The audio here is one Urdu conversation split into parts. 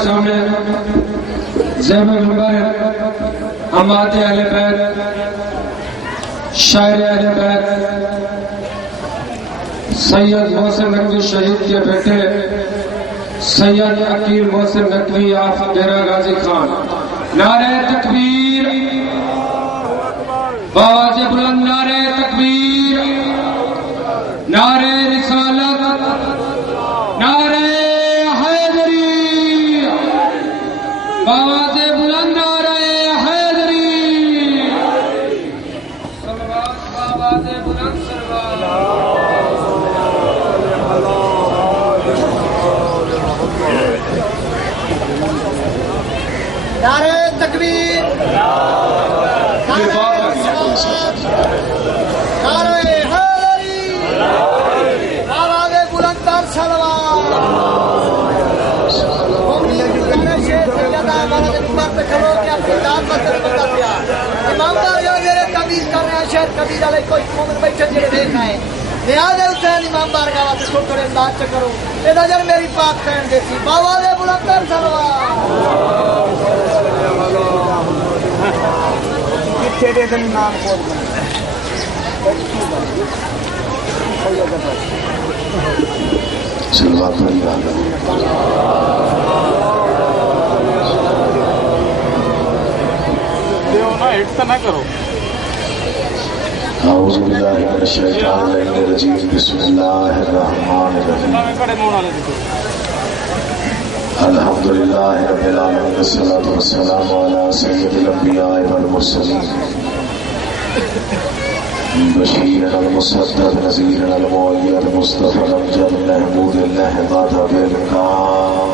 سامنے زیب مبارک امات اہل بیت شاعر اہل بیت سید محسن نقوی شہید کے بیٹے سید عقیل محسن نقوی آف ڈیرہ غازی خان نعرہ تکبیر باز بلند نعرہ تکبیر نعرہ رسالت نعرہ حیدری باز بلند نعرہ حیدری صلوات باز بلند نعرہ تکبیر نعرہ حیدری آواز بلند تر صلوات امام بارگاہ میرے تمیز کر رہے ہیں شہر کبیر علیہ کوئی مومن بیٹھے جڑے دیکھ آئے نیاز حسین امام بارگاہ واسطے چھوٹے انداز چ کرو اے نظر میری پاک خین دیسی آواز بلند تر صلوات کتنے دن نام بول صلوات نہ کرو اعوذ باللہ من الشیطان الرجیم بسم اللہ الرحمن الرحیم الحمدللہ رب العالمین والصلاۃ والسلام علی سید الانبیاء والمرسلین بشیر المصدق نذیر المؤید مصطفی الامجد محمود الاحمد بالکام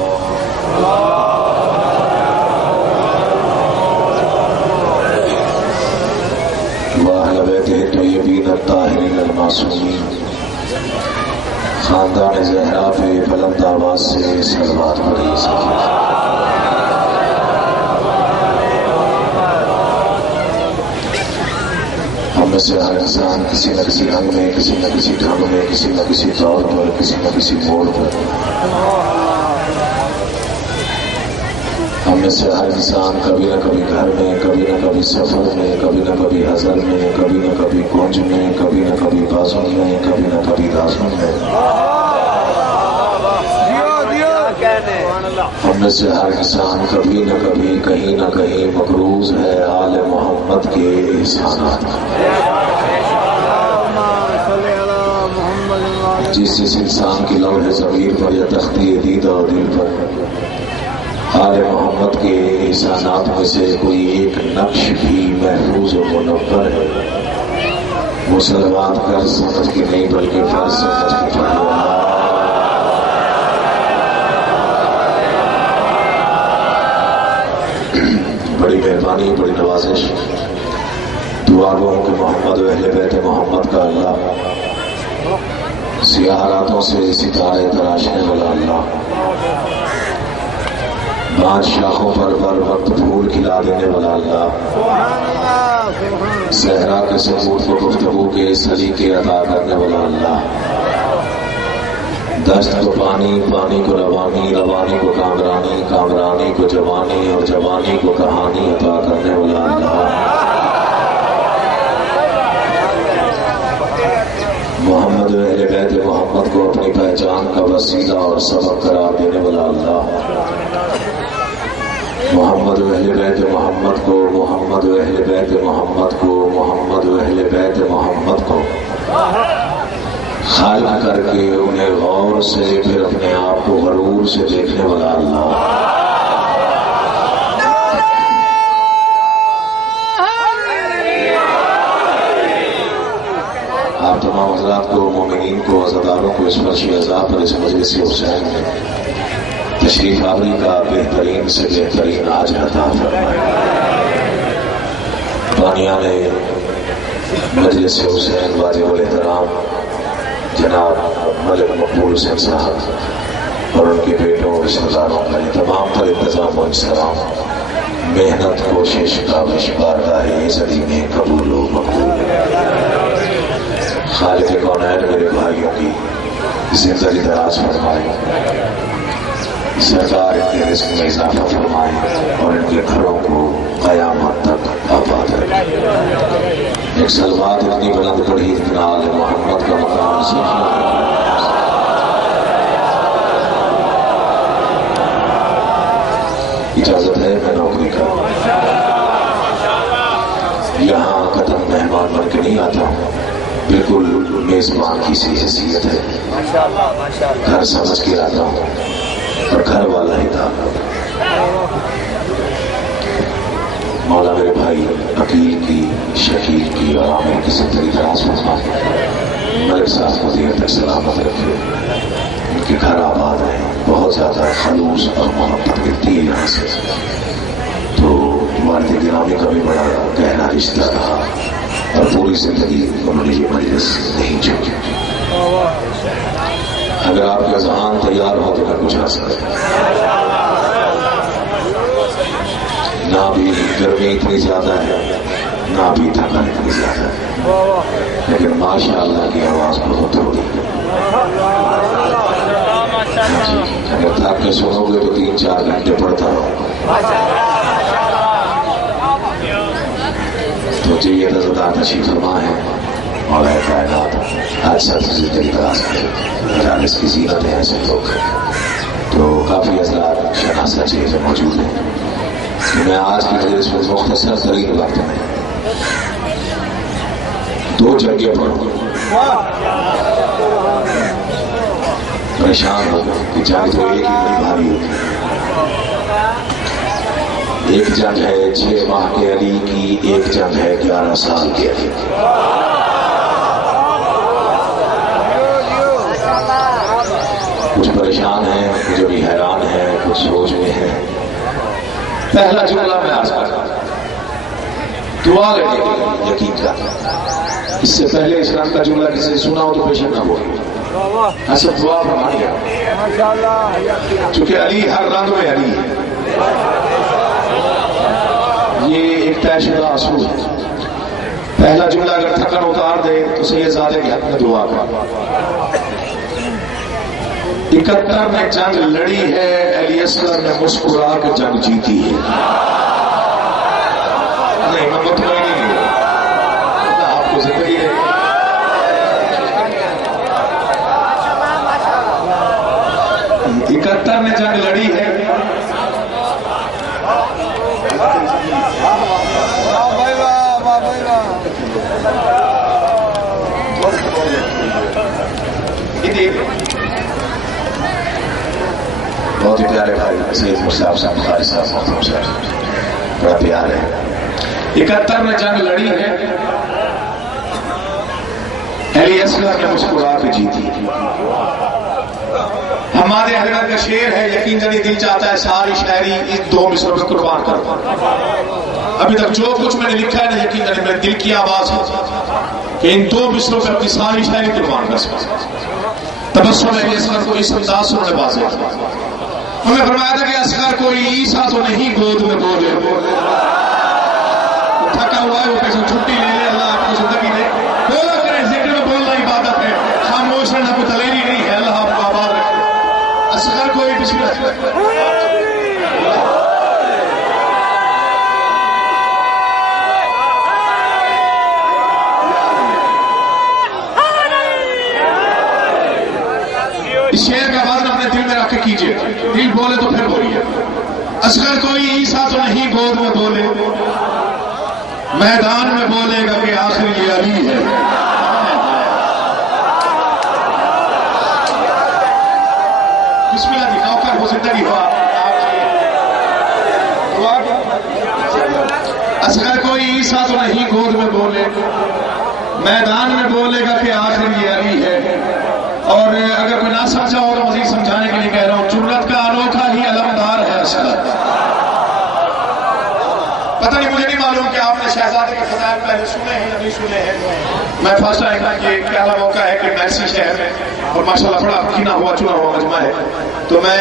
واہل بیتہ الطیبین الطاہرین المعصومین خاندان زہرا پہ بلند آواز سے صلوات پڑھی سکے ہم میں سے ہر انسان کسی نہ کسی رنگ میں کسی نہ کسی ڈھنگ میں کسی نہ کسی طور پر کسی نہ کسی موڑ پر ہم میں سے ہر انسان کبھی نہ کبھی گھر میں کبھی نہ کبھی سفر میں کبھی نہ کبھی حضر میں کبھی نہ کبھی کنج میں کبھی نہ کبھی بازن میں کبھی نہ کبھی رازن میں ہم میں سے ہر انسان کبھی نہ کبھی کہیں نہ کہیں مقروض ہے آل محمد کے احسانات جس انسان کی لوح ضمیر پر یا تختی دید اور دل پر آل محمد کے احسانات میں سے کوئی ایک نقش بھی محفوظ و منور ہے وہ صلوات کر سمجھ کے نہیں بلکہ فرض سمجھ کے پڑھے بڑی مہربانی بڑی نوازش دعا گو کہ محمد و اہل بیت محمد کا اللہ سیاہ راتوں سے ستارے تراشنے والا اللہ پانچ شاخوں پر وقت پھول کھلا دینے والا اللہ صحرا کے ثبوت کو گفتگو کے سلیقے عطا کرنے والا اللہ دست کو پانی پانی کو روانی روانی کو کامرانی کامرانی کو جوانی اور جوانی کو کہانی عطا کرنے والا اللہ محمد اہل بیت محمد کو اپنی پہچان کا وسیلہ اور سبب قرار دینے والا اللہ محمد اہل بیت محمد کو محمد اہل بیت محمد کو محمد اہل بیت محمد کو خالق کر کے انہیں غور سے پھر اپنے آپ کو غرور سے دیکھنے والا اللہ آپ تمام حضرات کو مومنین کو عزاداروں کو اس فرش عزا پر اس مجلس حسین میں تشریف آوری کا بہترین سے بہترین آج عطا فرمائے بانیان مجلس حسین واجب الاحترام جناب ملک مقبول حسین صاحب اور ان کے بیٹوں اور رشتہ داروں کا تمام پر انتظام و انصرام محنت کوشش کاوش بارگاہ عزتی میں قبول و مقبول خالق کونین میرے بھائیوں کی زندگی دراز فرمائے سرکار ان کے رزق میں اضافہ فرمائے اور ان کے گھروں کو قیامت تک آباد رکھے۔ ایک سلوات اتنی بلند پڑھی اتنا آل محمد کا مقام سیکھنا ہے۔ اجازت ہے میں نوکری کروں، یہاں قدم مہمان بن کے نہیں آتا ہوں، بالکل میزبان کی سی حیثیت ہے، گھر سمجھ کے آتا ہوں اور گھر والا ہی تھا۔ مولا میرے بھائی عقیل کی، شکیل کی اور عامر کی زندگی دراز فرمائے، ملک صاحب کو دیر تک سلامت رکھے، ان کے گھر آباد ہیں، بہت زیادہ خلوص اور محبت ملتی ہے یہاں سے۔ تو والد گرامی کا بھی بڑا گہرا رشتہ رہا اور پوری زندگی انہوں نے یہ مجلس نہیں چھوڑی۔ اگر آپ کا ذہان تیار ہو تو میں کچھ عرض کروں۔ نہ بھی گرمی اتنی زیادہ ہے، نہ بھی تھکن اتنی زیادہ ہے، لیکن ماشاء اللہ کی آواز بہت تھوڑی ہے۔ اگر تھک کے سنو گے تو 3-4 گھنٹے پڑھتا رہو۔ تو جی یہ رضا تشریف فرما ہے مولا کائنات آج سب سے زندگی دراز کرے، مجالس کی زینت ہیں ایسے لوگ۔ تو کافی حضرات شناسہ چیزیں موجود ہیں، میں آج کی مجلس میں مختصر ترین وقت میں 2 جنگیں پڑھوں گا۔ پریشان ہو کہ جنگ تو ایک ہی بڑی بھاری ہوتی ہے۔ ایک جنگ ہے 6 ماہ کے علی کی، ایک جنگ ہے 11 سال کے علی کی۔ کچھ پریشان ہیں، کچھ ابھی حیران ہیں، کچھ سوچ میں ہیں۔ پہلا جملہ میں آج کر دعا لگے گی، یقین کا اس سے پہلے اسلام کا جملہ کسی نے سنا ہو تو پیش نہ ہو، ایسا دعا فرمائے گا، چونکہ علی ہر رنگ میں علی ہے، یہ ایک طے شدہ اصول ہے۔ پہلا جملہ اگر تھکن اتار دے تو سید زادے کے حق میں دعا کر۔ 71 میں جنگ لڑی ہے، علی اصغر نے مسکرا کے جنگ جیتی ہے۔ نہیں میں مطمئن نہیں ہوں، اللہ آپ کو زندگی دے۔ 71 میں جنگ لڑی ہے، بہت ہی پیارے بھائی سید مصطفیٰ صاحب بخاری صاحب محترم صاحب، بڑا پیار ہے۔ 71 میں جنگ لڑی ہے، علی اصغر نے مسکرا کے جیتی۔ ہمارے حضرت کا شعر ہے، یقین جانی دل چاہتا ہے ساری شاعری اس 2 مصروں میں قربان کروں۔ ابھی تک جو کچھ میں نے لکھا ہے نا، یقین جانی میرے دل کی آواز ہے کہ ان 2 مصروں میں اپنی ساری شاعری قربان کر سکتا۔ تبسم علی اصغر کو اس انداز سے انہوں نے واضح کیا۔ انہوں نے فرمایا تھا کہ اصغر کوئی عیسیٰ تو نہیں گود میں بولے، تھکا ہوا ہے وہ پیسے چھٹی لے لے، اللہ آپ کو زندگی دے، بولا کرے، ذکر میں بولنا عبادت ہے، خاموش رہنا کوئی دلیری نہیں ہے، اللہ آپ کو آباد رکھے۔ اصغر کوئی بسم اللہ اس شعر کا وزن اپنے دل میں رکھ کے کیجئے، دل بولے تو پھر بولیے۔ اصغر کوئی عیسیٰ تو نہیں گود میں بولے، میدان میں بولے گا کہ آخر یہ علی ہے۔ بسم اللہ دی نوکر ہو زندگی ہوا۔ اصغر کوئی عیسیٰ تو نہیں گود میں بولے، میدان میں بولے گا کہ آخر یہ علی ہے۔ اور اگر کوئی نہ سمجھا ہو تو مزید سمجھانے کے لیے کہہ رہا ہوں، جرت کا انوکھا ہی علمدار ہے اصغر۔ پتہ نہیں، مجھے نہیں معلوم کہ آپ نے شہزادے کے فضائل پہلے سنے ہیں یا نہیں سنے ہیں۔ میں فرسٹ ٹائم یہ پہلا موقع ہے کہ میرسی شہر میں، اور ماشاءاللہ بڑا چنا ہوا مجمع ہے، تو میں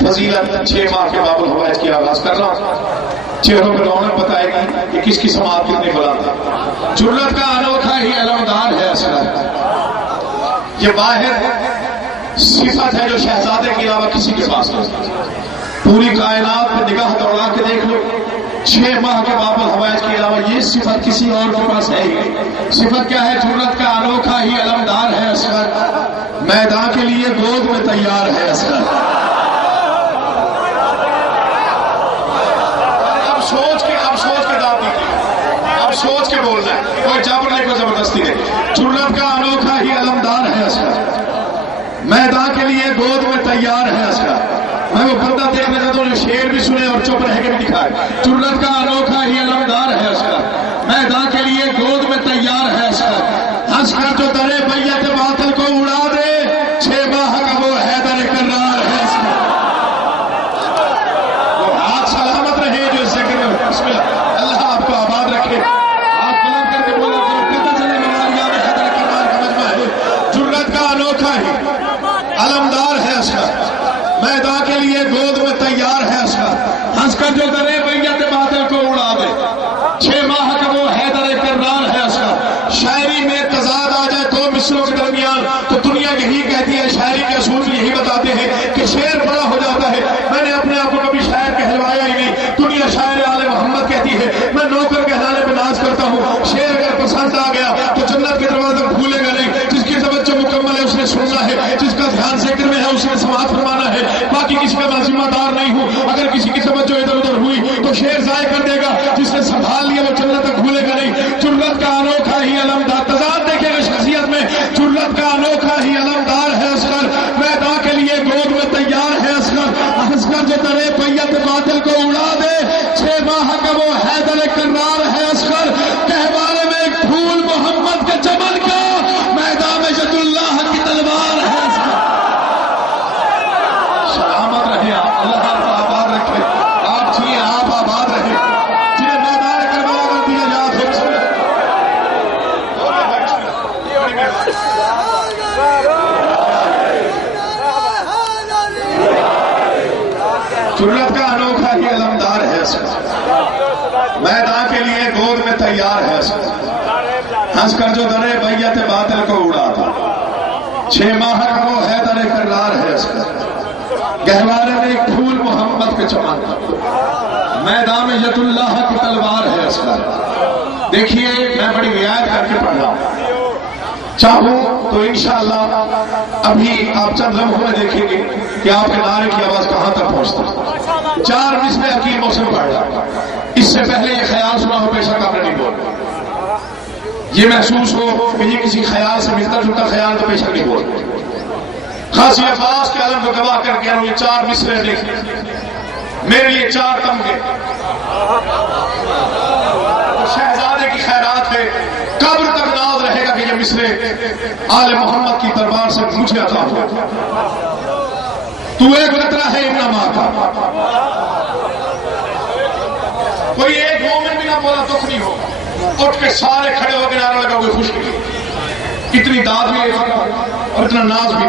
فضیلت 6 ماہ کے باب الحوائج کی آغاز کر رہا ہوں۔ چہروں پر رونق بتائے گی کہ کس کی سماعت کتنی بلند ہے۔ جرت کا انوکھا ہی علمدار ہے اصغر، یہ واحد صفت ہے جو شہزادے کے علاوہ کسی کے پاس نہیں. پوری کائنات میں نگاہ دوڑا کے دیکھ لو، 6 ماہ کے باب الحوائج کے علاوہ یہ صفت کسی اور کے پاس ہے ہی نہیں. صفت کیا ہے؟ جرت کا انوکھا ہی علمدار ہے اصغر، میدان کے لیے گود میں تیار ہے اصغر. اب سوچ کے دعوت نہیں، اب سوچ کے بولنا ہے، کوئی جبر نہیں، کوئی زبردستی نہیں. جرت کا انوکھا ہی علمدار ہے اصغر، میدان کے لیے گود میں تیار ہے اصغر. میں وہ بندہ دیکھنا چاہتا ہوں جو شعر بھی سنے اور چپ رہ کے بھی دکھائے. جرت کا انوکھا ہی علمدار ہے اصغر، میدان کے لیے گود میں تیار ہے اصغر. ہنس کر جو درے بیت باطل کو اڑا دے، 6 ماہ کا وہ حیدر کرار ہے اصغر. وہ ہاتھ سلامت رہے جو اس ذکر میں. بسم اللہ، اللہ آپ کو آباد رکھے. آپ بلند کر کے بولا تو پتہ چلے ممالیہ میں حیدر کرار کا مجمع ہے. جرت کا انوکھا ہی علمدار ہے اصغر، میدان کے لیے گود میں تیار ہے اصغر. ہنس کر جو درے بیت باطل کو اڑا دے، 6 ماہ کا وہ حیدر کرار ہے اصغر. شاعری میں تضاد آ جائے دو مصروں کے درمیان تو دنیا یہی کہتی ہے، شاعری کے اصول یہی بتاتے ہیں کہ شعر بڑا ہو جاتا ہے. میں نے اپنے آپ کو کبھی شاعر کہلوایا ہی نہیں. دنیا شاعر آل محمد کہتی ہے، میں نوکر کہلانے پہ ناز کرتا ہوں. شعر اگر پسند آ گیا تو جنت کے دروازے تک بھولے گا نہیں. جس کی توجہ مکمل ہے اس نے سننا ہے، جس کا دھیان ذکر میں ہے اس نے سماعت فرمانا ہے. باقی کسی کا میں ذمہ دار نہیں ہوں. اگر کسی کی توجہ ادھر ادھر ہوئی تو شعر ضائع کر دے گا. جس نے سنبھال لیا وہ جنت تک بھولے گا نہیں. جرت کا انوکھا ہی علمدار، تضاد دیکھے گا شخصیت میں. جرت کا انوکھا ہی علمدار ہے اصغر، میدان کے لیے گود میں تیار ہے اصغر. اصغر جو درے بیت باطل کو اڑا دے، 6 ماہ کا وہ حیدر کرار ہے اصغر. کہوارے میں ایک پھول محمد کے چمن کا، میدان میں ید اللہ کی تلوار ہے اصغر. سلامت رہے آپ، اللہ آپ کو آباد رکھے. آپ جیے، آپ آباد رہے. جنہیں میدان کربلا کر دیا یاد ہو. جرت کا انوکھا ہی علمدار ہے اصغر، میدان کے لیے گود میں تیار ہے اصغر. ہنس کر جو درے بیت باطل کو اڑا دے، 6 ماہ کا وہ حیدر کرار ہے اصغر. گہوارے میں ایک پھول محمد کے چمن، میدان میں ید اللہ کی تلوار ہے اصغر. دیکھیے میں بڑی رعایت کر کے پڑھ رہا ہوں. چاہوں تو انشاءاللہ ابھی آپ چند لمحوں میں دیکھیں گے کہ آپ کے نعرے کی آواز کہاں تک پہنچتی ہے. 4 مصرے حکیم محسن پڑھ رہا. اس سے پہلے یہ خیال سنا ہو، بے شک آپ نے نہیں بولا. یہ محسوس ہو کہ یہ کسی خیال سے ملتا جلتا خیال تو بے شک نہیں بولا. خاص یہ عباس کے عالم کو گواہ کر کے یہ 4 مصرے دیکھیں. میرے لیے 4 تمغے شہزادے کی خیرات ہے. قبر تک ناز رہے گا کہ یہ مصرے آل محمد کی دربار سے مجھے عطا ہوا. تو ایک قطرہ ہے ابن ماں کا. کوئی ایک مومن بھی نہ بولا دکھ نہیں ہوگا. اٹھ کے سارے کھڑے ہو کے نعرہ لگا کوئی خوش نہیں. اتنی داد بھی اور اتنا ناز بھی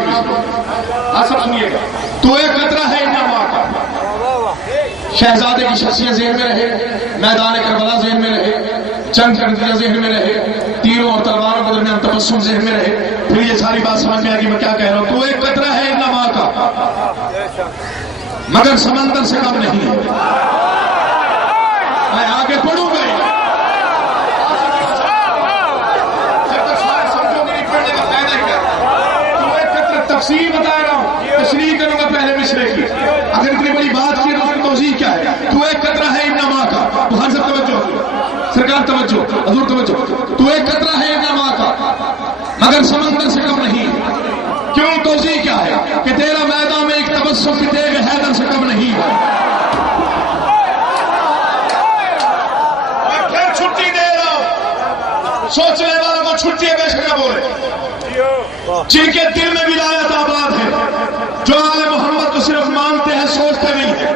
آپ سب سنیے گا. تو ایک قطرہ ہے ابن ماں کا. شہزادے کی شخصیت ذہن میں رہے، میدان کربلا ذہن میں رہے، جنگ کا نتیجہ ذہن میں رہے، تیروں اور تلواروں کے درمیان تبسم ذہن میں رہے. پھر یہ ساری بات سمجھ میں آ گئی میں کیا کہہ رہا ہوں. تو ایک قطرہ ہے ابن ماں کا، مگر سمندر سے کم نہیں ہے. میں آگے پڑھوں گا تفصیل بتا رہا ہوں، تشریح کروں گا پہلے مصرے کی. اگر اتنی بڑی بات کی تو اس کی توضیح کیا ہے. تو ایک قطرہ ہے ابن ماں کا. تو ہر سب توجہ، سرکار توجہ، حضور توجہ. تو ایک قطرہ ہے ابن ماں کا، مگر سمندر سے کم نہیں. کیوں؟ توضیح کیا ہے کہ تیرا میدان میں ایک تبسم بھی تیرے حیدر سے کم نہیں ہے. میں پھر چھٹی دے رہا ہوں سوچنے والوں کو. چھٹی بے شک نہ بولے. جن کے دل میں ولایت آباد ہے، جو آل محمد کو صرف مانتے ہیں سوچتے نہیں ہیں،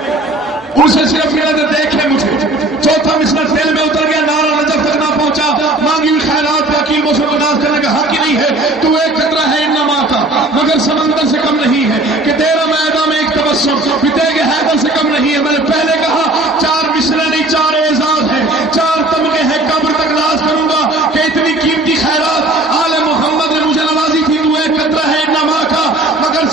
ان سے صرف یہ دیکھے مجھے. چوتھا مصرع دل میں اتر گیا، نعرہ نجف تک نہ پہنچا. مانگی ہوئی خیرات پہ عقیل موسم کو ناز کرنے کا حق ہی نہیں ہے. تو ایک قطرہ ہے ابن ماں کا، مگر سمندر سے کم نہیں ہے. کہ تیرا میدان میں ایک تبسم بھی تیرے حیدر سے کم نہیں ہے. میں نے پہلے کہا 4 مصرے نہیں 4 اعزاز ہیں، 4 تمغے ہیں. قبر تک ناز کروں گا کہ اتنی قیمتی خیرات آل محمد نے مجھے نوازی تھی. تو ایک قطرہ ہے ابن ماں کا، مگر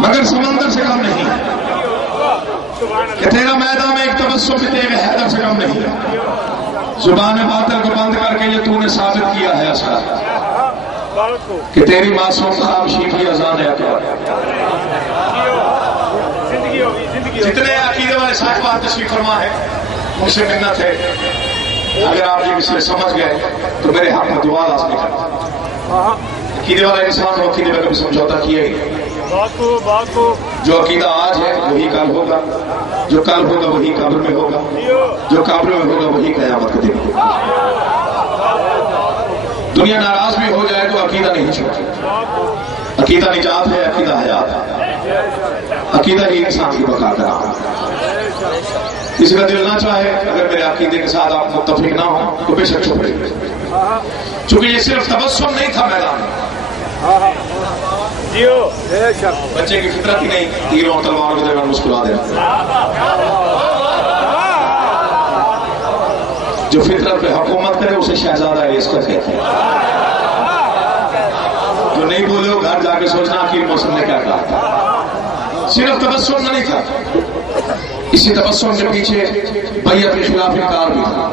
مگر سمندر سے کم نہیں ہے کہ تیرا میدان میں ایک تبسم بھی تیرے حیدر سے کم نہیں ہے. زبان باطل کو بند کر کے یہ تو نے ثابت کیا ہے اصغر کہ تیری معصوم خاموشی کی اذان اکبر. جتنے عقیدے والے صاحبات تشریف فرما ہے مجھ سے منت ہے اگر آپ یہ مسئلے سمجھ گئے تو میرے حق میں دعا لازمی کرنا. عقیدے والا انسان وہ عقیدے میں کبھی سمجھوتا کیے گی. جو عقیدہ آج ہے وہی کل ہوگا, جو کل ہوگا وہی قبر میں ہوگا, جو قبر میں ہوگا وہی قیامت کے دن ہوگا. دنیا ناراض بھی ہو جائے تو عقیدہ نہیں چھوڑتی. عقیدہ نجات ہے, عقیدہ حیات ہے, عقیدہ ہی انسان کی بقا کا نام ہے. کسی کا دل نہ چاہے اگر میرے عقیدے کے ساتھ آپ متفق نہ ہوں تو بے شک چھپڑے. چونکہ یہ صرف تبسم نہیں تھا میدان میں, بچے کی فطرت ہی نہیں تیروں اور تلواروں کے درمیان مسکرا دینا. جو فطرت پہ حکومت کرے اسے شہزادہ ہے اس کا کہتے ہیں. جو نہیں بولے ہو گھر جا کے سوچنا کہ موسم نے کیا کہا تھا. صرف تبسم نہیں تھا, اسی تبسم کے پیچھے بیعت کے خلاف انکار بھی تھا.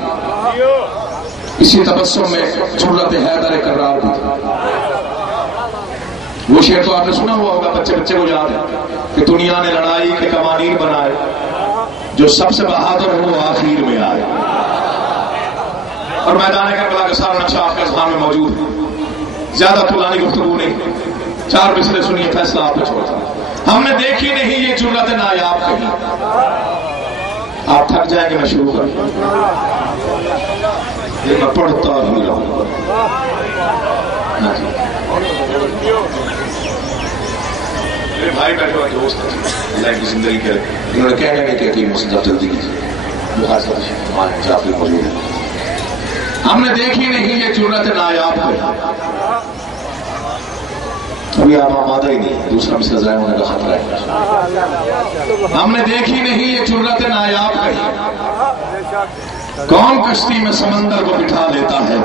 اسی تبسم میں جرأت حیدر کرار بھی تھا. وہ شعر تو آپ نے سنا ہوا ہوگا, بچے بچے کو یاد ہے کہ دنیا نے لڑائی کے قوانین بنائے, جو سب سے بہادر ہو وہ آخر میں آئے. اور میدان کربلا کا سارا نقشہ آپ کے اذہان میں موجود ہے. زیادہ طولانی گفتگو نہیں, 4 مصرے سنیے, فیصلہ آپ نے چھوڑا. ہم نے دیکھی نہیں یہ جرأت نایاب کہیں. آپ تھک جائیں گے میں شروع کروں, یہ میں پڑھتا ہی رہوں. میرے بھائی بیٹھے ہوئے دوست اللہ کی زندگی کرے, انہوں نے کہنے میں کہ مسجد جلدی کیجیے بخار سے آپ موجود ہے. ہم نے دیکھی نہیں یہ جرأت نایاب ہے. ابھی آپ آمادہ ہی نہیں, دوسرا مثل ضائع ہونے کا خطرہ ہے. ہم نے دیکھی نہیں یہ جرأت نایاب کہیں. کون کشتی میں سمندر کو بٹھا لیتا ہے.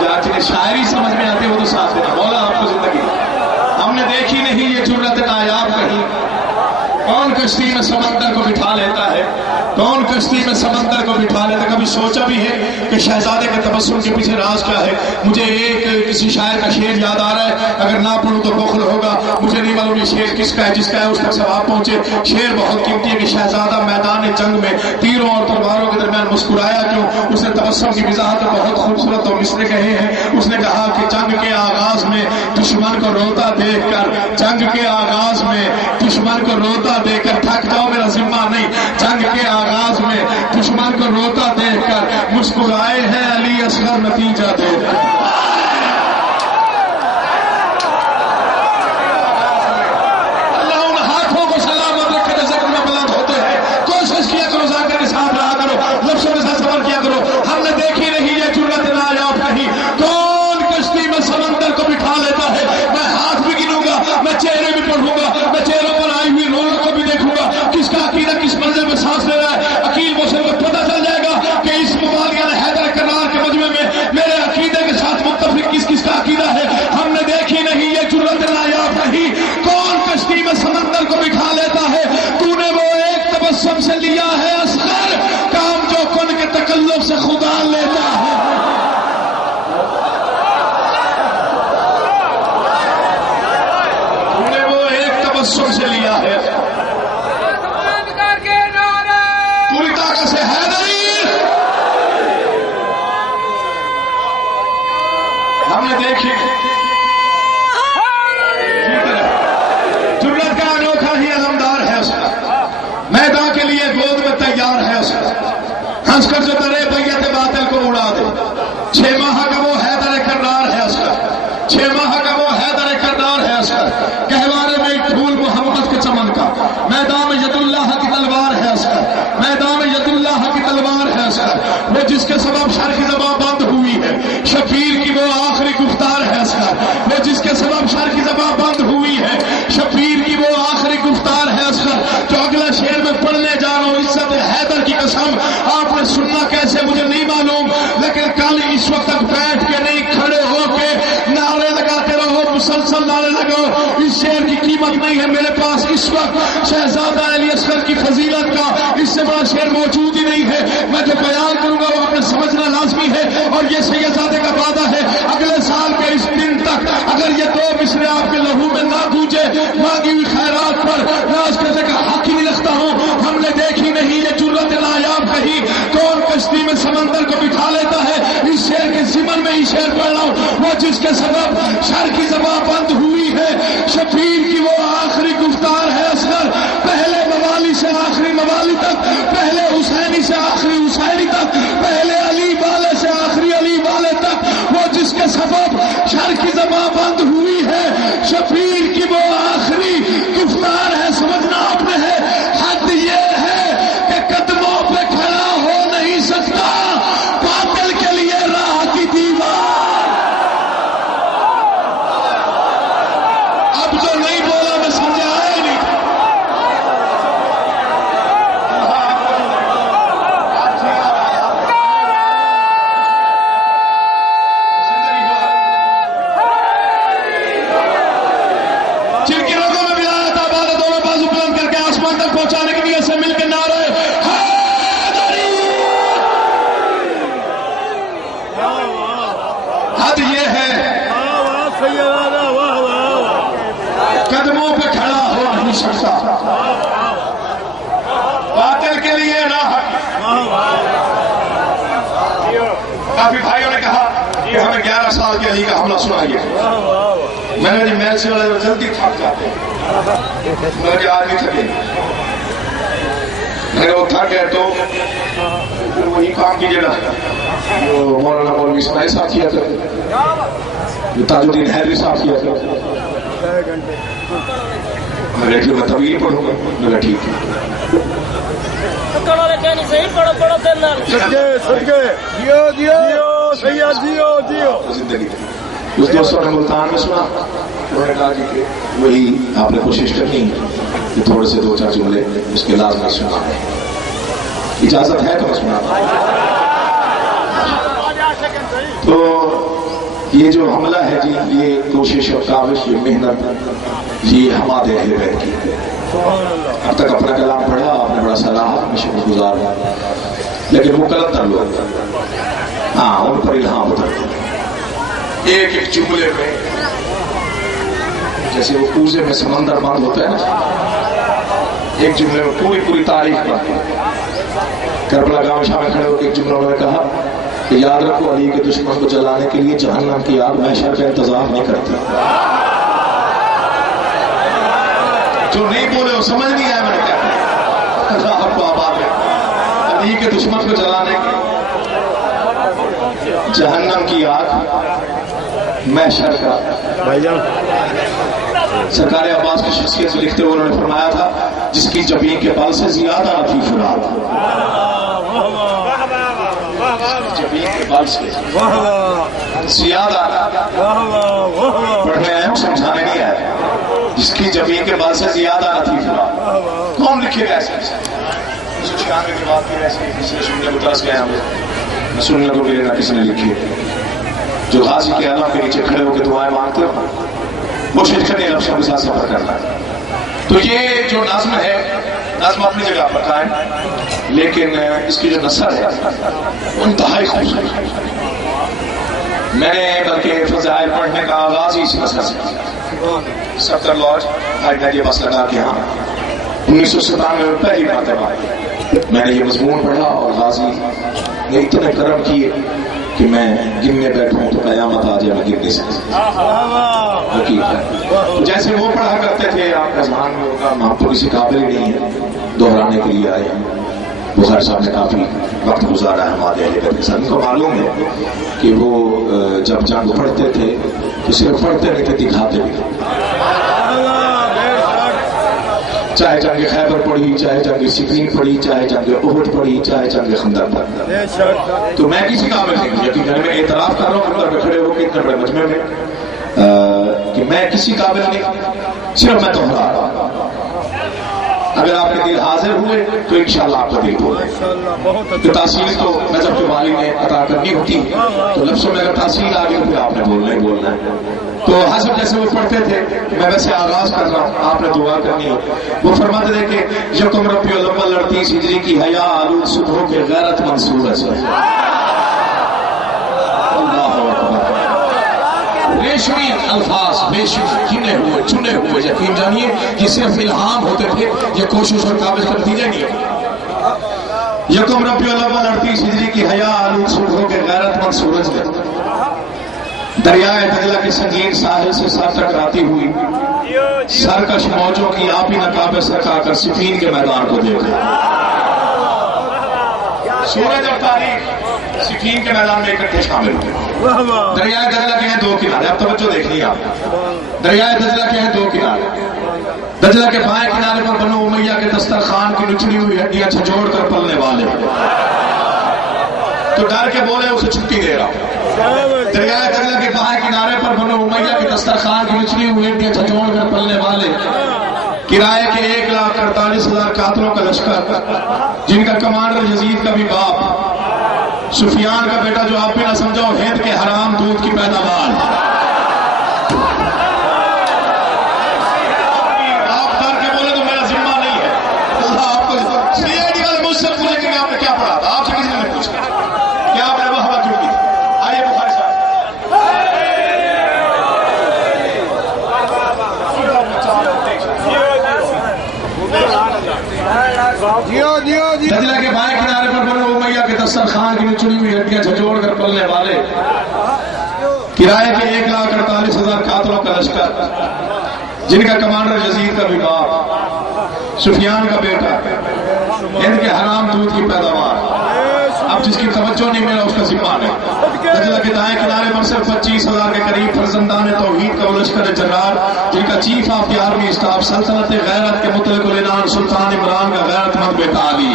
جنہیں شاعری سمجھ میں آتی وہ تو ساتھ دینا, مولا آپ کو زندگی. ہم نے دیکھی نہیں یہ جرأت نایاب کہیں. کون کشتی میں سمندر کو بٹھا لیتا ہے, کون کشتی میں سمندر کو بٹھا لیتا ہے. کبھی سوچا بھی ہے کہ شہزادے کے تبسم کے پیچھے راز کیا ہے. مجھے ایک کسی شاعر کا شعر یاد آ رہا ہے, اگر نہ پڑھوں تو بخل ہوگا. مجھے نہیں معلوم یہ شعر کس کا ہے, جس کا ہے اس تک ثواب پہنچے. شعر بہت قیمتی ہے کہ شہزادہ میدان جنگ میں تیروں اور تلواروں کے درمیان مسکرایا کیوں. اس نے تبسم کی وضاحت بہت خوبصورت اور مصرے کہے ہیں. اس نے کہا کہ جنگ کے آغاز میں دشمن کو روتا دیکھ کر, جنگ کے آغاز میں دشمن کو روتا دیکھ کر, تھک جاؤ میرا ذمہ نہیں, جنگ کے آغاز میں دشمن کو روتا دیکھ کر مسکرائے ہیں علی اصغر نتیجہ دیکھ کر. اللہ ان ہاتھوں کو سلامت رکھے جیسے کہ بلند ہوتے ہیں. کوشش کیا کرو, ذاکر کے ساتھ رہا کرو, لفظوں کے ساتھ صبر کیا کرو. ہم نے دیکھی نہیں یہ جرأت نایاب کہیں. کون کشتی میں سمندر کو بٹھا لیتا ہے. میں ہاتھ بھی گنوں گا, میں چہرے بھی پڑھوں گا, میں چہروں پر آئی ہوئی رونق کو بھی دیکھوں گا. کس کا عقیدہ کس منزل میں سانس لے رہا ہے. عقیل مسلم کو پتہ چل جائے گا کہ اس مبالغہ حیدر کرار کے مجمع میں میرے عقیدے کے ساتھ متفق کس کس کا عقیدہ ہے. ہم نے دیکھی نہیں یہ جرأت نایاب نہیں. کون کشتی میں سمندر کو بٹھا لیتا ہے. تو نے وہ ایک تبسم سے لیا ہے اصغر, کام جو کن کے تکلف سے خدا لیتا ہے. تو نے وہ ایک تبسم سے لیا ہے. پوری طاقت سے حیدری. ہم نے دیکھی جرأت کا انوکھا ہی علمدار ہے اس کا, میدان کے لیے گود میں تیار ہے اس کا. ہنس کر جو درے بیعت باطل کو اڑا دے. 6 ماہ کا وہ حیدر کرار ہے اس کا, 6 ماہ کا وہ حیدر کرار ہے اس کا. گہوارے میں ایک پھول محمد کے چمن کا, میدان میں ید اللہ کی تلوار ہے اس کا, میدان میں ید اللہ کی تلوار ہے اس کا. وہ جس کے سبب شر کی زبان بند ہوئی ہے, شبیر کی وہ آخری گفتار ہے اس کا. وہ جس کے سبب شر کی زبان بند ہوئی ہے, شبیر کی وہ آخری گفتار ہے اس کا. جو اگلا شعر میں پڑھنے جا رہا ہوں, عزت حیدر کی قسم آپ نے سننا کیسے مجھے نہیں معلوم, لیکن کل اس وقت تک بیٹھ کے نہیں, کھڑے ہو کے نعرے لگاتے رہو, مسلسل نعرے لگاؤ. اس شعر شعر موجود ہی نہیں ہے. میں جو بیان کروں گا وہ آپ نے سمجھنا لازمی ہے. اور یہ سیدزادے کا وعدہ ہے اگلے سال کے اس دن تک اگر یہ 2 مصرے آپ کے لہو میں نہ گونجے مانگی ہوئی خیرات پر میں اس کہتے کا حق ہی نہیں رکھتا ہوں. ہم نے دیکھی نہیں یہ جرت نایاب کہیں کون کشتی میں سمندر کو بٹھا لیتا ہے. اس شعر کے ضمن میں ہی شعر پڑھ رہا ہوں. وہ جس کے سبب شر کی زبان بند ہوئی ہے. شبیر کی وہ آخری گفتار ہے اصغر, پہلے موالی سے آخری موالی تک, پہلے حسینی سے آخری حسینی تک, پہلے علی والے سے آخری علی والے تک. وہ جس کے سبب شر کی زبان بند ہوئی ہے. شبیر کی وہ آخری گفتار ہے. سمجھنا آپ نے ہے. حد یہ ہے کہ قدموں پہ کھڑا ہو نہیں سکتا باطل کے لیے راہ کی دیوار. اب جو نہیں بولا میں سمجھا آیا نہیں. جن کی رگوں میں ملایا تھا بعد دونوں بازو بلند کر کے آسمان تک پہنچانے کے لیے سے مل کے نعرے حیدری. حد یہ ہے قدموں پہ کھڑا ہو نہیں سکتا باطل کے لیے راہ. کافی بھائیوں نے کہا کہ ہمیں 11 سال کے علی کا حملہ سنائیے. میں نے محل سے والے جلدی تھک جاتے میں نے آج نہیں تھکے. میں نے وہ تھک گئے تو وہی کام کیجیے نا جو مولانا مولوی اسماعیل صاحب کیا تھا, جو تاج الدین حیدری صاحب کیا تھا. میں نے میں طویل پڑھوں گا. میں نے ٹھیک ہے زندگی. اس دوستوں نے ملتان میں سنا, انہوں نے کہا کہ وہی آپ نے کوشش کرنی کہ تھوڑے سے 2-4 جملے اس کے لازمی سنا. اجازت ہے تو سنا. تو یہ جو حملہ ہے جی, یہ کوشش اور کاوش, یہ محنت, یہ ہمارے اہل بیت کی. اب تک اپنا کلام پڑھا آپ نے, بڑا صلاحت میں شکر گزار ہے, لیکن مقلد تر لوگ ہاں ان پر الہام ہوتا ایک ایک جملے میں جیسے وہ کوزے میں سمندر بند ہوتا ہے نا, ایک جملے میں پوری پوری تاریخ پر. کربلا گاؤں شاہ میں کھڑے ہو کے ایک جملہ انہوں نے کہا کہ یاد رکھو علی کے دشمن کو جلانے کے لیے جہنم کی آگ محشر کا انتظار نہیں کرتی. جو نہیں بولے وہ سمجھ نہیں آیا میں نے کیا آپ کو آباد ہے. علی کے دشمن کو جلانے کے جہنم کی آگ محشر کا. سرکار عباس کی شخصیت سے لکھتے ہوئے انہوں نے فرمایا تھا جس کی جبین کے بال سے زیادہ تھی فرات. جبین کے بال سے زیادہ پڑھنے آئے ہوں سمجھانے نہیں آئے. جس کی جبین کے بال سے زیادہ تھی فرات. کون لکھے گا ایسے 96 کے بعد پھر ایسے کسی نے سننے کو ترس گیا ہمیں سننے کو ملے نہ کسی نے لکھی. جو غازی کے علم کے نیچے کھڑے ہو کے دعائیں مانگتے ہو کوشش کریں لفظوں کے ساتھ سفر کرنا. تو یہ جو نظم ہے, نظم اپنی جگہ پر قائم, لیکن اس کی جو نثر ہے انتہائی خوبصورت ہے. میں نے بلکہ فضائل پڑھنے کا آغاز ہی اس نثر سے کیا. 70 لاج آئی بس لگا کے ہاں 1997 میں پہلی مرتبہ میں نے یہ مضمون پڑھا اور غازی نے اتنے کرم کیے کہ میں گننے بیٹھوں تو قیامت آ جائے, میں گننے سے جیسے وہ پڑھا کرتے تھے آپ کا ذہن میں ہوگا. ہم تو کسی قابل ہی نہیں ہے دہرانے کے لیے آئے. بخاری صاحب نے کافی وقت گزارا ہے ہمارے اہل بیت کے ساتھ. ان کو معلوم ہے کہ وہ جب جنگ پڑھتے تھے تو صرف پڑھتے نہیں تھے, دکھاتے بھی. چاہے جنگ خیبر پڑھی, چاہے جنگ صفین پڑھی, چاہے جنگ احد پڑھی, چاہے جنگ خندق پڑھی. تو میں کسی کام میں نہیں, یقین میں اعتراف کر رہا ہوں اندر کھڑے ہو کے اتنے بڑے مجمع میں کہ میں کسی قابل نہیں, صرف میں دہرا رہا ہوں. اگر آپ کے دل حاضر ہوئے تو انشاءاللہ آپ کا دل بولے. تو تاثیر تو نظر کے والی نے عطا کرنی ہوتی تو لفظوں میں اگر تاثیر آ گئی تو پھر آپ نے بولنا ہی بولنا ہے. تو حسب جیسے وہ پڑھتے تھے میں ویسے آغاز کر رہا ہوں, آپ نے دعا کرنی ہے. وہ فرماتے تھے کہ یکم ربیع الاول 38 ہجری کی حیا آلود صبحوں کے غیرت مند سورج ہے. ریشمی الفاظ چنے ہوئے یقین جانیے کہ صرف الہام ہوتے تھے, یہ کوشش اور کاغذ کا نتیجہ نہیں ہے. یکم ربیع الاول 38 ہجری کی حیا آلود صبحوں کے غیرت مند سورج ہے. دریائے دجلہ کے سنگین ساحل سے سر ٹکراتی ہوئی سرکش موجوں کی آپ ہی نقاب سرکا کر صفین کے میدان کو دیکھا. سورج اور تاریخ صفین کے میدان میں اکٹھے شامل ہوئے. دریائے دجلہ کے ہیں دو کنارے, اب توجہ دیکھیے آپ. دریائے دجلہ کے ہیں دو کنارے. دجلہ کے بائیں کنارے پر بنو امیہ کے دسترخوان کی نچڑی ہوئی ہڈیاں جھنجھوڑ کر پلنے والے تو ڈر کے بولے اسے چھٹی دے رہا. دریائے دجلہ کے بائیں کنارے پر بنو امیہ کے دسترخوان کی نچڑی ہوئی ہڈیاں جھنجھوڑ کر پلنے والے کرائے کے 1,48,000 قاتلوں کا لشکر, جن کا کمانڈر یزید کا بھی باپ سفیان کا بیٹا, جو آپ بھی نہ سمجھو ہند کے حرام دودھ کی پیداوار. آپ ڈر کے بولے تو میرا ذمہ نہیں ہے. اللہ آپ کو CID والے مجھ سے پوچھیں کہ آپ نے کیا پڑھا تھا, آپ سے کسی نے پوچھا کیا آپ نے وہ ہوا کیوں کی. آئیے بخاری صاحب. دجلہ کے بائیں کنارے پر بنو امیہ کے دسترخوان کی نچڑی ہوئی ہڈیاں جھنجھوڑ کر پلنے والے کرائے کے 1,48,000 قاتلوں کا لشکر, جن کا کمانڈر یزید کا بھی باپ سفیان کا بیٹا, ہند کے حرام دودھ کی پیداوار. اب جس کی توجہ نہیں میرا اس کا ذمہ ہے. دجلہ کے دائیں کنارے پر صرف 25,000 کے قریب فرزندان توحید کا وہ لشکر جرار, جن کا chief of the army staff سلطنت غیرت کے مطلق العنان سلطان عمران کا غیرت مند بیٹا علی.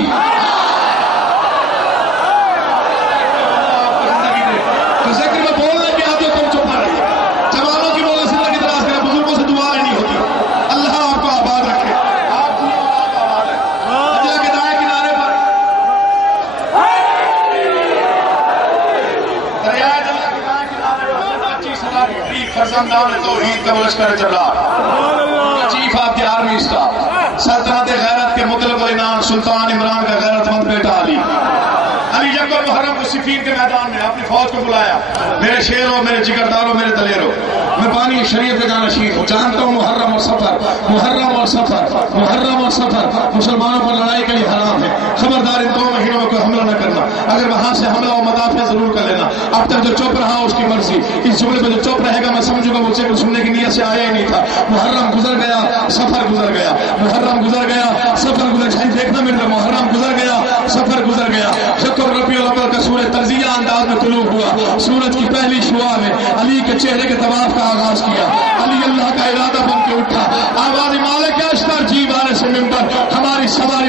تو ذکر میں بولنے کے آتے تم چپ رہی ہے. جوانوں کی بولنے سے اللہ کی طرح سے بزرگوں سے دعائیں نہیں ہوتی. اللہ آپ کو آباد رکھے. دجلہ کے دائیں کنارے پر دریائے دجلہ کے دائیں کنارے پر 25,000 کے قریب فرزندان توحید کا وہ لشکر جرار, chief of the army staff سلطنت غیرت کے مطلق العنان سلطان عمران کا غیرت مند بیٹا علی. علی یکم محرم کو صفین کے میدان میں اپنی فوج کو بلایا. میرے شیروں, میرے جگرداروں, میرے دلیروں, میں بانی شریف کا نشین ہوں, جانتا ہوں محرم اور سفر مسلمانوں پر لڑائی کے لیے حرام ہے. خبردار ان 2 مہینوں میں کوئی حملہ نہ کرنا. اگر وہاں سے حملہ و مدافع ضرور کر لینا. اب تک جو چپ رہا اس کی مرضی. اس جملے میں جو چپ رہے گا میں سمجھوں گا وہ ذکر سننے کی نیت سے آیا ہی نہیں تھا. محرم گزر گیا, سفر گزر گیا. محرم گزر گیا, سفر گزر گیا. دیکھنا میرے محرم گزر گیا, سفر گزر گیا. شکر ربیع الاول کا سورج طرزیہ انداز میں طلوع ہوا. سورج کی پہلی شعاع میں علی کے چہرے کے طواف کا آغاز کیا. علی اللہ کا ارادہ بن کے اٹھا. آواز مالک اشتر جی والے سے ممبر ہماری سواری